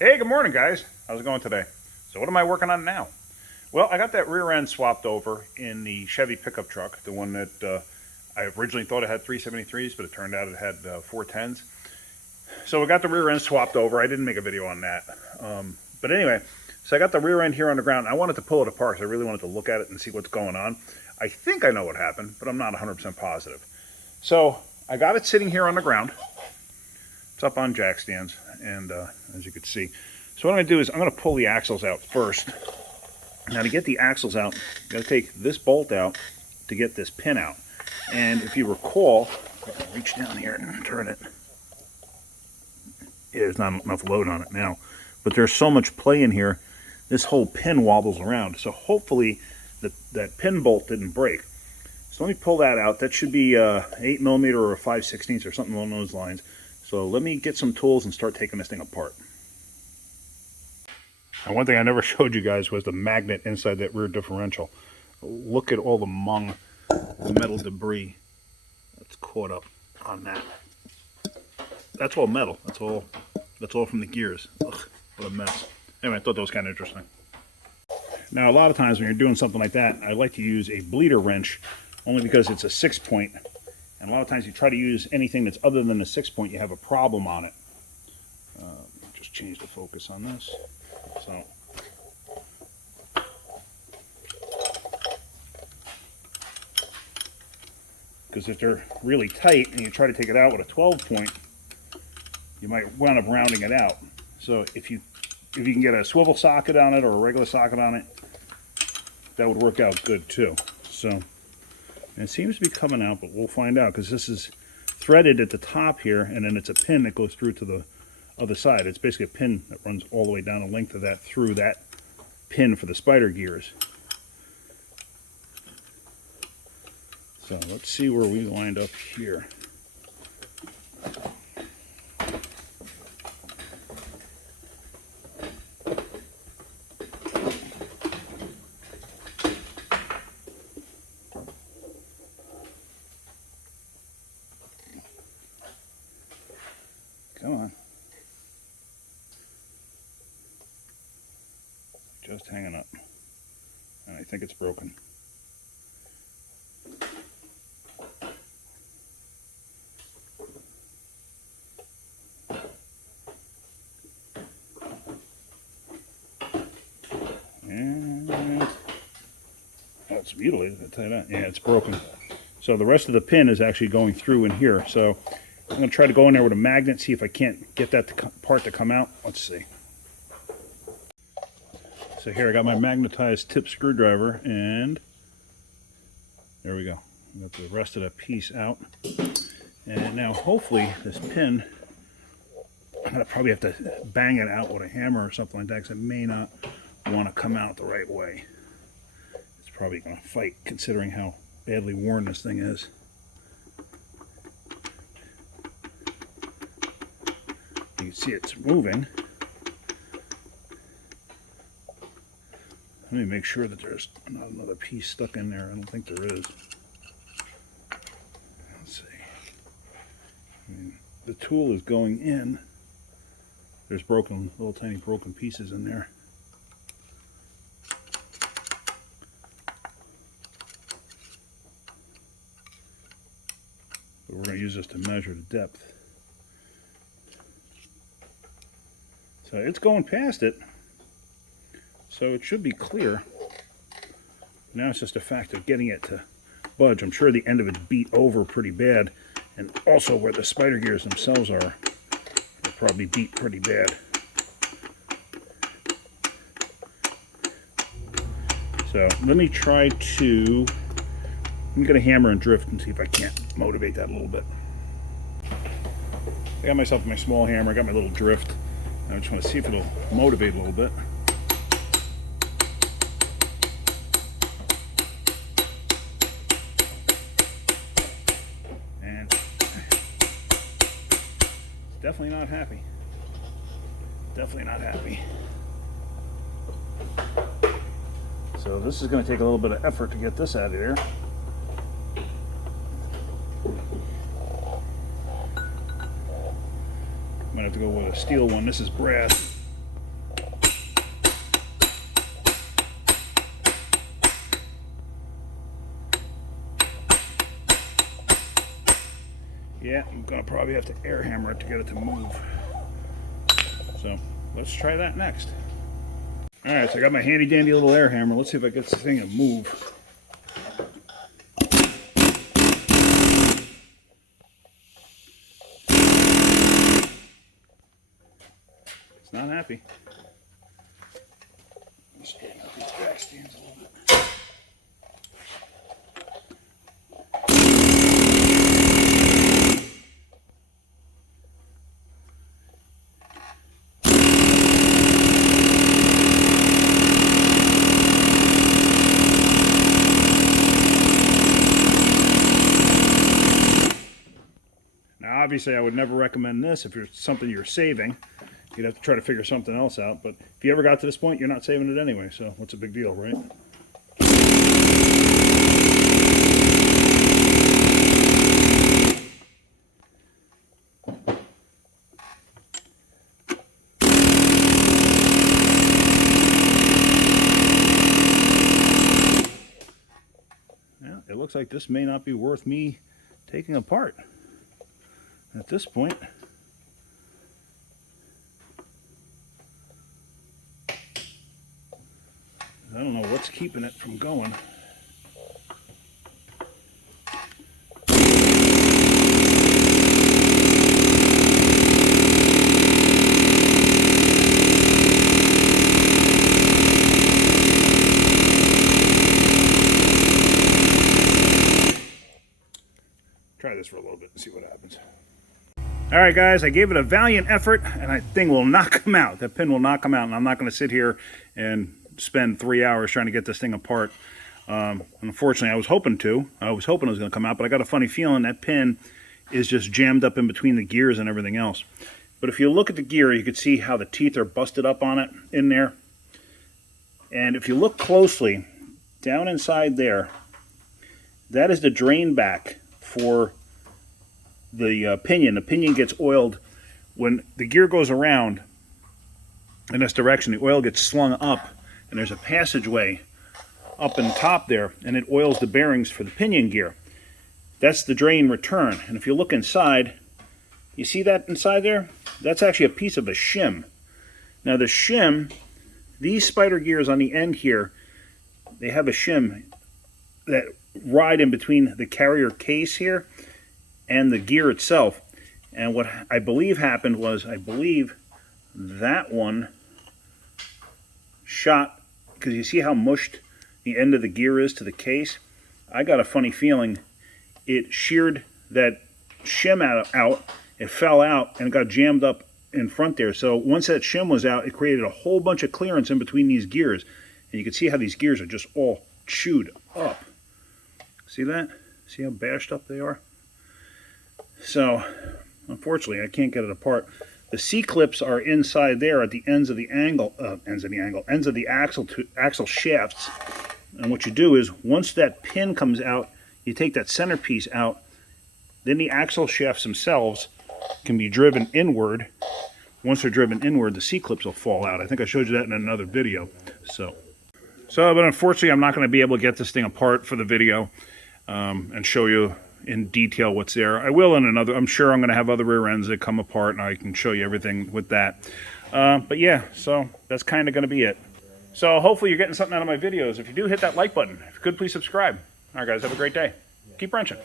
Hey, good morning, guys. How's it going today? So, what am I working on now? Well, I got that rear end swapped over in the Chevy pickup truck, the one that I originally thought it had 373s, but it turned out it had 410s. So, I got the rear end swapped over. I didn't make a video on that. But anyway, so I got the rear end here on the ground. I wanted to pull it apart. So I really wanted to look at it and see what's going on. I think I know what happened, but I'm not 100% positive. So, I got it sitting here on the ground. It's up on jack stands, and as you can see. So what I'm going to do is I'm going to pull the axles out first. Now to get the axles out, you got to take this bolt out to get this pin out. And if you recall, I can reach down here and turn it. Yeah, there's not enough load on it now, but there's so much play in here, this whole pin wobbles around. So hopefully that pin bolt didn't break. So let me pull that out. That should be 8mm or a 5/16 or something along those lines. So let me get some tools and start taking this thing apart. And one thing I never showed you guys was the magnet inside that rear differential. Look at all the mung, the metal debris that's caught up on that. That's all metal. That's all from the gears. Ugh, what a mess. Anyway, I thought that was kind of interesting. Now, a lot of times when you're doing something like that, I like to use a bleeder wrench, only because it's a 6-point. And a lot of times you try to use anything that's other than a 6-point, you have a problem on it. Just change the focus on this. So, because if they're really tight and you try to take it out with a 12-point, you might wind up rounding it out. So if you can get a swivel socket on it or a regular socket on it, that would work out good too. So. And it seems to be coming out, but we'll find out because this is threaded at the top here, and then it's a pin that goes through to the other side. It's basically a pin that runs all the way down the length of that through that pin for the spider gears. So let's see where we lined up here. Come on. Just hanging up. And I think it's broken. And it's mutilated, I'll tell you that. Yeah, it's broken. So the rest of the pin is actually going through in here. So I'm going to try to go in there with a magnet, see if I can't get that part to come out. Let's see. So here I got my magnetized tip screwdriver, and there we go. I got the rest of that piece out. And now hopefully this pin, I'm going to probably have to bang it out with a hammer or something like that, because it may not want to come out the right way. It's probably going to fight considering how badly worn this thing is. You can see it's moving. Let me make sure that there's not another piece stuck in there. I don't think there is. Let's see. I mean, the tool is going in. There's little tiny broken pieces in there. But we're going to use this to measure the depth. So it's going past it, so it should be clear. Now it's just a fact of getting it to budge. I'm sure the end of it's beat over pretty bad, and also where the spider gears themselves are, they're probably beat pretty bad. So let me get a hammer and drift and see if I can't motivate that a little bit. I got myself my small hammer, I got my little drift. I just want to see if it'll motivate a little bit. And it's definitely not happy. Definitely not happy. So this is going to take a little bit of effort to get this out of there. Might have to go with a steel one. This is brass. Yeah, I'm gonna probably have to air hammer it to get it to move. So let's try that next. All right, so I got my handy dandy little air hammer. Let's see if I get this thing to move. It's not happy. Let's straighten out these back stands a little bit. Now, obviously, I would never recommend this if it's something you're saving. You'd have to try to figure something else out. But if you ever got to this point, you're not saving it anyway. So what's a big deal, right? Yeah, it looks like this may not be worth me taking apart at this point. I don't know what's keeping it from going. Try this for a little bit and see what happens. All right, guys, I gave it a valiant effort, and that thing will not come out. That pin will not come out, and I'm not going to sit here and spend 3 hours trying to get this thing apart. Unfortunately, I was hoping it was going to come out, but I got a funny feeling that pin is just jammed up in between the gears and everything else. But if you look at the gear, you can see how the teeth are busted up on it in there. And if you look closely, down inside there, that is the drain back for the pinion. The pinion gets oiled when the gear goes around in this direction. The oil gets slung up, and there's a passageway up in top there, and it oils the bearings for the pinion gear. That's the drain return. And if you look inside, you see that inside there? That's actually a piece of a shim. Now the shim, these spider gears on the end here, they have a shim that ride in between the carrier case here and the gear itself. And what I believe happened was, I believe that one shot, because you see how mushed the end of the gear is to the case? I got a funny feeling it sheared that shim out, it fell out, and it got jammed up in front there. So once that shim was out, it created a whole bunch of clearance in between these gears. And you can see how these gears are just all chewed up. See that? See how bashed up they are? So, unfortunately, I can't get it apart. The C-clips are inside there at the ends of the ends of the axle shafts. And what you do is, once that pin comes out, you take that centerpiece out. Then the axle shafts themselves can be driven inward. Once they're driven inward, the C-clips will fall out. I think I showed you that in another video. But unfortunately, I'm not going to be able to get this thing apart for the video and show you in detail what's there. I will in another. I'm sure I'm going to have other rear ends that come apart, and I can show you everything with that. But yeah, so that's kind of going to be it. So hopefully you're getting something out of my videos. If you do, hit that like button. If you could, please subscribe. All right, guys, have a great day. Keep wrenching.